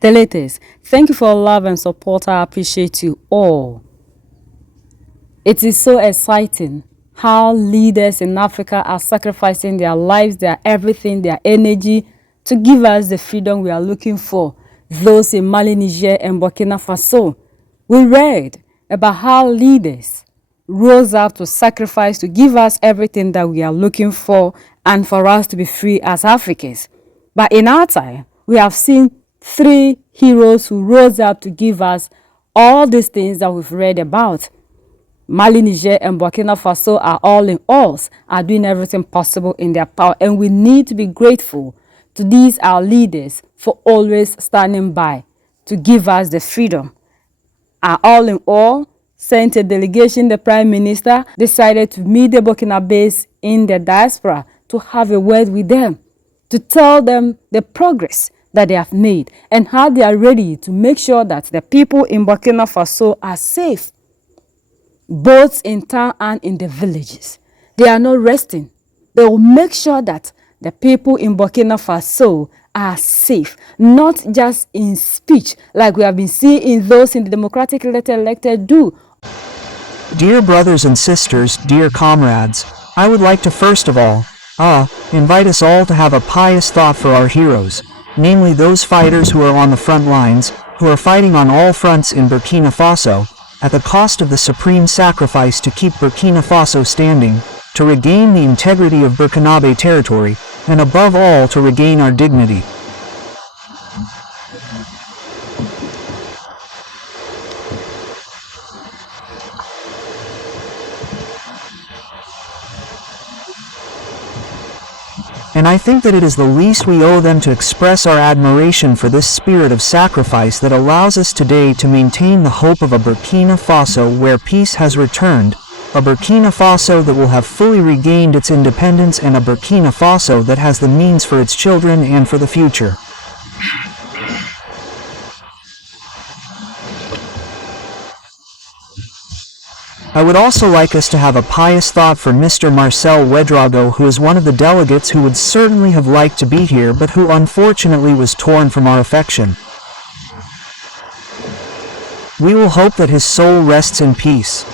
Delators, thank you for your love and support. I appreciate you all. It is so exciting how leaders in Africa are sacrificing their lives, their everything, their energy to give us the freedom we are looking for. Those in Mali, Niger, and Burkina Faso. We read about how leaders rose up to sacrifice to give us everything that we are looking for and for us to be free as Africans. But in our time, we have seen 3 heroes who rose up to give us all these things that we've read about. Mali, Niger, and Burkina Faso are all in alls, are doing everything possible in their power. And we need to be grateful to these our leaders for always standing by to give us the freedom. Our all in all sent a delegation. The Prime Minister decided to meet the Burkinabes in the diaspora to have a word with them, to tell them the progress that they have made and how they are ready to make sure that the people in Burkina Faso are safe, both in town and in the villages. They are not resting. They will make sure that the people in Burkina Faso are safe, not just in speech, like we have been seeing those in the democratically elected do. Dear brothers and sisters, dear comrades, I would like to first of all, invite us all to have a pious thought for our heroes, namely those fighters who are on the front lines, who are fighting on all fronts in Burkina Faso, at the cost of the supreme sacrifice to keep Burkina Faso standing, to regain the integrity of Burkinabe territory, and above all to regain our dignity. And I think that it is the least we owe them to express our admiration for this spirit of sacrifice that allows us today to maintain the hope of a Burkina Faso where peace has returned, a Burkina Faso that will have fully regained its independence, and a Burkina Faso that has the means for its children and for the future. I would also like us to have a pious thought for Mr. Marcel Ouedraogo, who is one of the delegates who would certainly have liked to be here but who unfortunately was torn from our affection. We will hope that his soul rests in peace.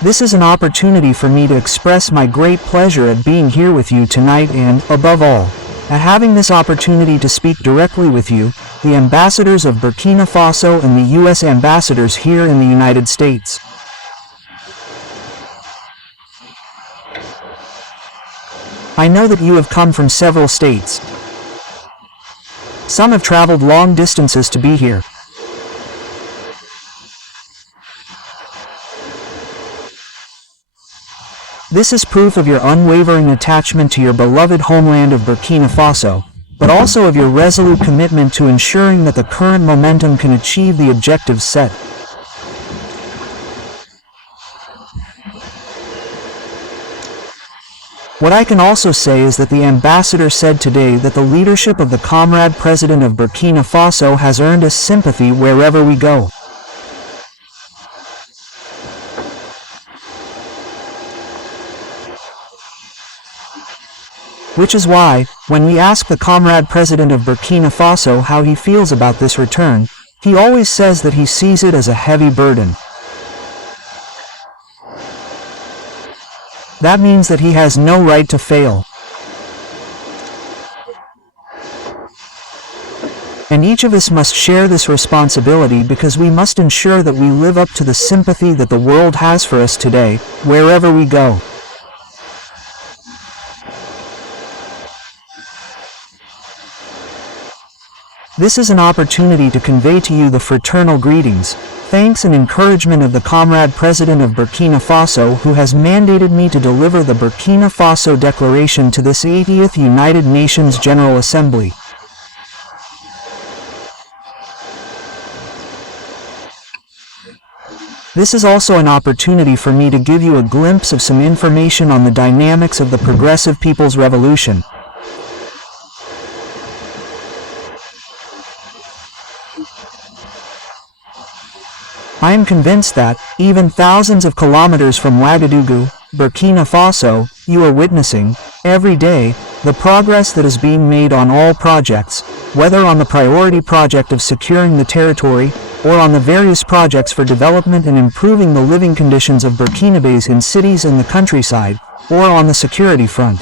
This is an opportunity for me to express my great pleasure at being here with you tonight and, above all, at having this opportunity to speak directly with you, the ambassadors of Burkina Faso and the U.S. ambassadors here in the United States. I know that you have come from several states. Some have traveled long distances to be here. This is proof of your unwavering attachment to your beloved homeland of Burkina Faso, but also of your resolute commitment to ensuring that the current momentum can achieve the objectives set. What I can also say is that the ambassador said today that the leadership of the comrade president of Burkina Faso has earned us sympathy wherever we go. Which is why, when we ask the comrade president of Burkina Faso how he feels about this return, he always says that he sees it as a heavy burden. That means that he has no right to fail. And each of us must share this responsibility because we must ensure that we live up to the sympathy that the world has for us today, wherever we go. This is an opportunity to convey to you the fraternal greetings, thanks and encouragement of the comrade president of Burkina Faso, who has mandated me to deliver the Burkina Faso Declaration to this 80th United Nations General Assembly. This is also an opportunity for me to give you a glimpse of some information on the dynamics of the Progressive People's Revolution. I am convinced that, even thousands of kilometers from Ouagadougou, Burkina Faso, You are witnessing, every day, the progress that is being made on all projects, whether on the priority project of securing the territory, or on the various projects for development and improving the living conditions of Burkinabes in cities and the countryside, or on the security front.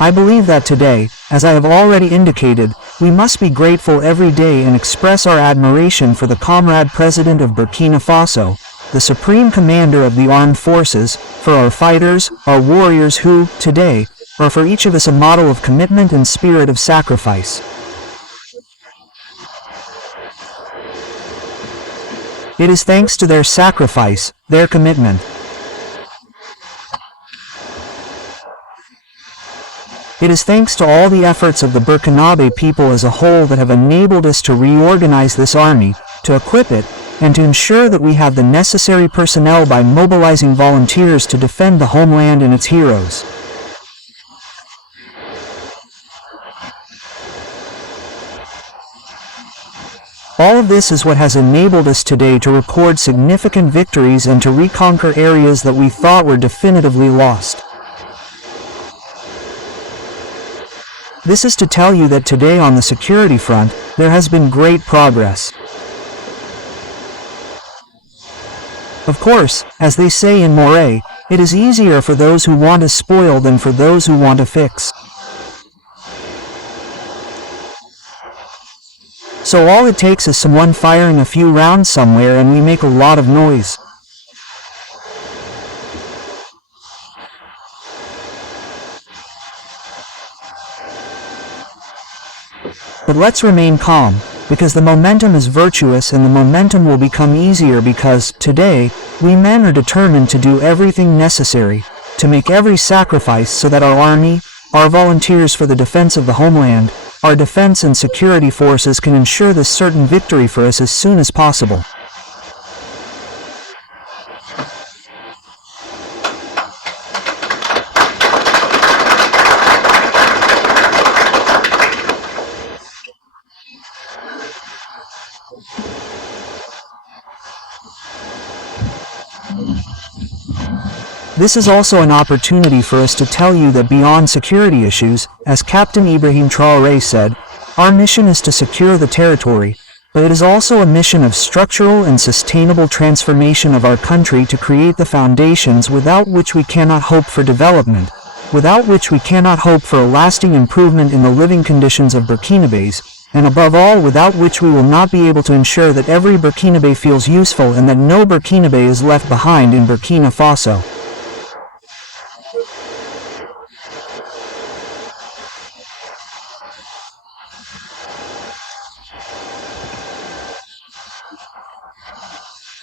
I believe that today, as I have already indicated, we must be grateful every day and express our admiration for the Comrade President of Burkina Faso, the Supreme Commander of the Armed Forces, for our fighters, our warriors who, today, are for each of us a model of commitment and spirit of sacrifice. It is thanks to their sacrifice, their commitment. It is thanks to all the efforts of the Burkinabe people as a whole that have enabled us to reorganize this army, to equip it, and to ensure that we have the necessary personnel by mobilizing volunteers to defend the homeland and its heroes. All of this is what has enabled us today to record significant victories and to reconquer areas that we thought were definitively lost. This is to tell you that today on the security front, there has been great progress. Of course, as they say in Moray, it is easier for those who want to spoil than for those who want to fix. So all it takes is someone firing a few rounds somewhere and we make a lot of noise. But let's remain calm, because the momentum is virtuous and the momentum will become easier because, today, we men are determined to do everything necessary, to make every sacrifice so that our army, our volunteers for the defense of the homeland, our defense and security forces can ensure this certain victory for us as soon as possible. This is also an opportunity for us to tell you that beyond security issues, as Captain Ibrahim Traoré said, our mission is to secure the territory, but it is also a mission of structural and sustainable transformation of our country to create the foundations without which we cannot hope for development, without which we cannot hope for a lasting improvement in the living conditions of Burkinabes, and above all without which we will not be able to ensure that every Burkinabe feels useful and that no Burkinabe is left behind in Burkina Faso.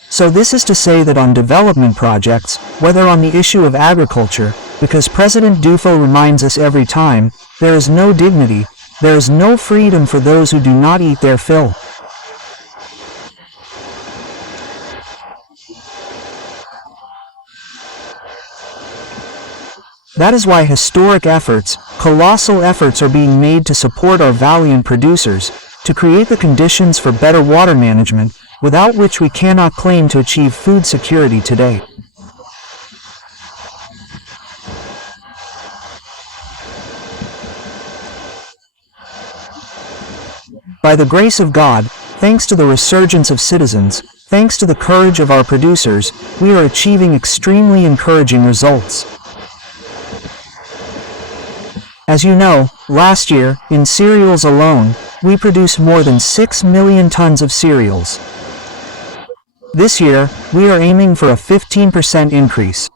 So this is to say that on development projects, whether on the issue of agriculture, because President Dufo reminds us every time, there is no dignity, there is no freedom for those who do not eat their fill. That is why historic efforts, colossal efforts are being made to support our valiant producers, to create the conditions for better water management, without which we cannot claim to achieve food security today. By the grace of God, thanks to the resurgence of citizens, thanks to the courage of our producers, we are achieving extremely encouraging results. As you know, last year, in cereals alone, we produced more than 6 million tons of cereals. This year, we are aiming for a 15% increase.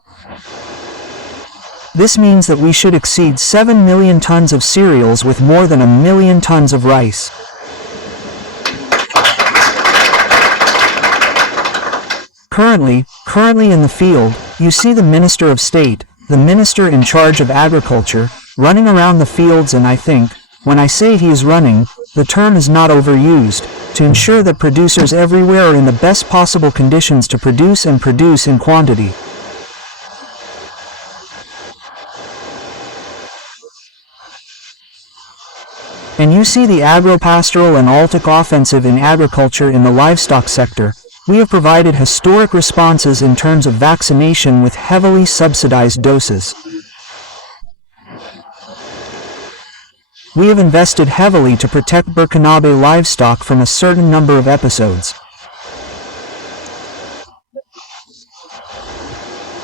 This means that we should exceed 7 million tons of cereals with more than 1 million tons of rice. Currently in the field, you see the Minister of State, the Minister in charge of Agriculture, running around the fields, and I think, when I say he is running, the term is not overused, to ensure that producers everywhere are in the best possible conditions to produce and produce in quantity. And you see the agro-pastoral and Altic offensive in agriculture in the livestock sector. We have provided historic responses in terms of vaccination with heavily subsidized doses. We have invested heavily to protect Burkinabe livestock from a certain number of episodes.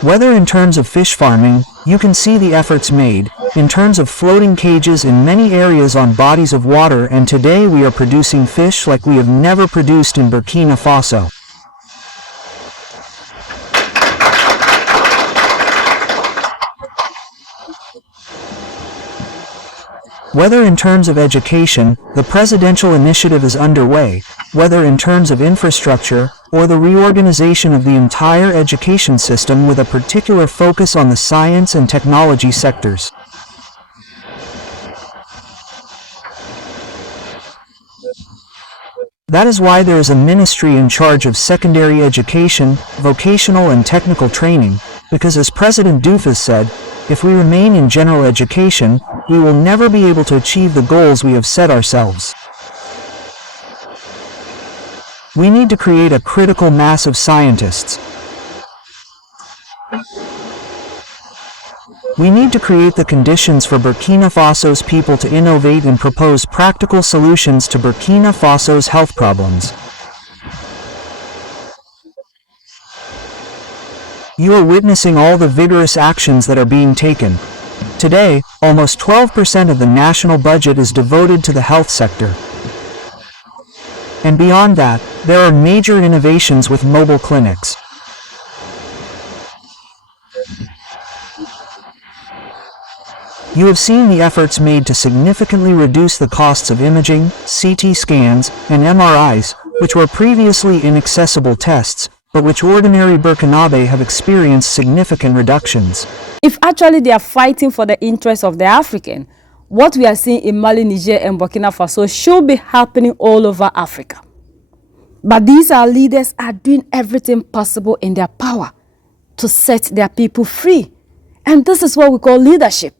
Whether in terms of fish farming, you can see the efforts made, in terms of floating cages in many areas on bodies of water, and today we are producing fish like we have never produced in Burkina Faso. Whether in terms of education, the presidential initiative is underway, whether in terms of infrastructure, or the reorganization of the entire education system with a particular focus on the science and technology sectors. That is why there is a ministry in charge of secondary education, vocational and technical training, because as President Doufus said, if we remain in general education, we will never be able to achieve the goals we have set ourselves. We need to create a critical mass of scientists. We need to create the conditions for Burkina Faso's people to innovate and propose practical solutions to Burkina Faso's health problems. You are witnessing all the vigorous actions that are being taken. Today, almost 12% of the national budget is devoted to the health sector. And beyond that, there are major innovations with mobile clinics. You have seen the efforts made to significantly reduce the costs of imaging, CT scans, and MRIs, which were previously inaccessible tests, but which ordinary Burkinabe have experienced significant reductions. If actually they are fighting for the interests of the African, what we are seeing in Mali, Niger, and Burkina Faso should be happening all over Africa. But these our leaders are doing everything possible in their power to set their people free. And this is what we call leadership.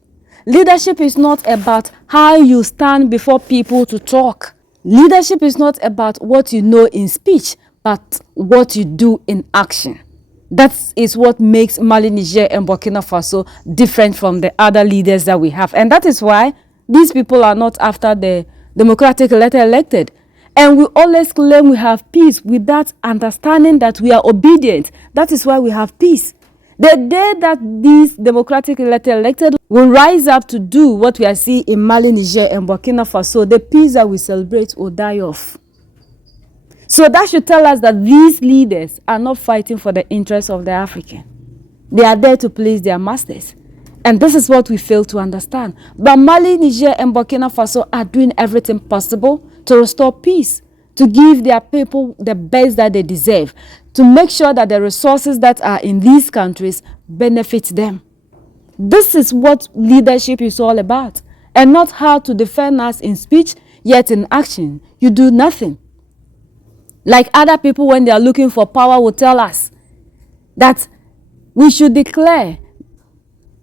Leadership is not about how you stand before people to talk. Leadership is not about what you know in speech, but what you do in action. That is what makes Mali, Niger, and Burkina Faso different from the other leaders that we have. And that is why these people are not after the democratic elected. And we always claim we have peace without understanding that we are obedient. That is why we have peace. The day that these democratic elected will rise up to do what we are seeing in Mali, Niger, and Burkina Faso, the peace that we celebrate will die off. So that should tell us that these leaders are not fighting for the interests of the African. They are there to please their masters. And this is what we fail to understand. But Mali, Niger, and Burkina Faso are doing everything possible to restore peace, to give their people the best that they deserve, to make sure that the resources that are in these countries benefit them. This is what leadership is all about, and not how to defend us in speech, yet in action, you do nothing. Like other people, when they are looking for power, will tell us that we should declare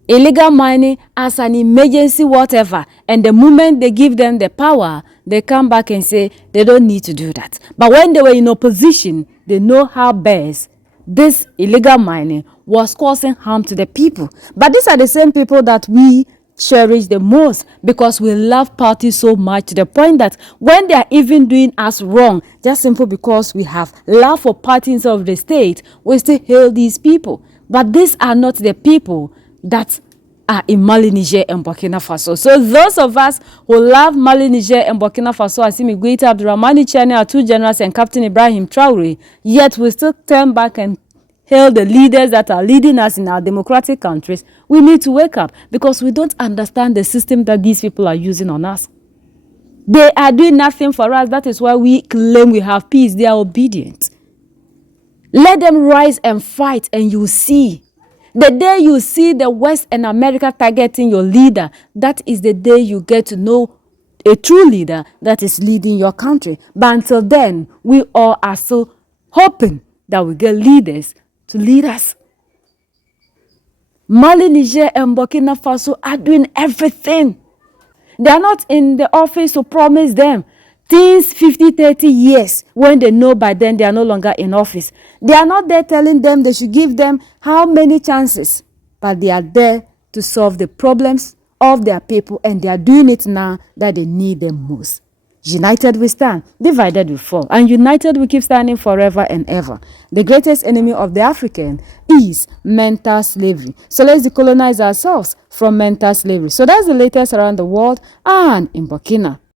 illegal mining as an emergency whatever, and the moment they give them the power, they come back and say they don't need to do that. But when they were in opposition, they know how best this illegal mining was causing harm to the people. But these are the same people that we cherish the most, because we love parties so much, to the point that when they are even doing us wrong, just simply because we have love for parties of the state, we still hail these people. But these are not the people that are in Mali, Niger, and Burkina Faso. So those of us who love Mali, Niger, and Burkina Faso, Assimi Goita, Abdurrahmani Chane, our two generals, and Captain Ibrahim Traore, yet we still turn back and hail the leaders that are leading us in our democratic countries, we need to wake up, because we don't understand the system that these people are using on us. They are doing nothing for us. That is why we claim we have peace. They are obedient. Let them rise and fight, and you see. The day you see the West and America targeting your leader, that is the day you get to know a true leader that is leading your country. But until then, we all are still hoping that we get leaders to lead us. Mali, Niger, and Burkina Faso are doing everything. They are not in the office to promise them things 50, 30 years when they know by then they are no longer in office. They are not there telling them they should give them how many chances, but they are there to solve the problems of their people, and they are doing it now that they need them most. United we stand, divided we fall, and united we keep standing forever and ever. The greatest enemy of the African is mental slavery. So let's decolonize ourselves from mental slavery. So that's the latest around the world and in Burkina.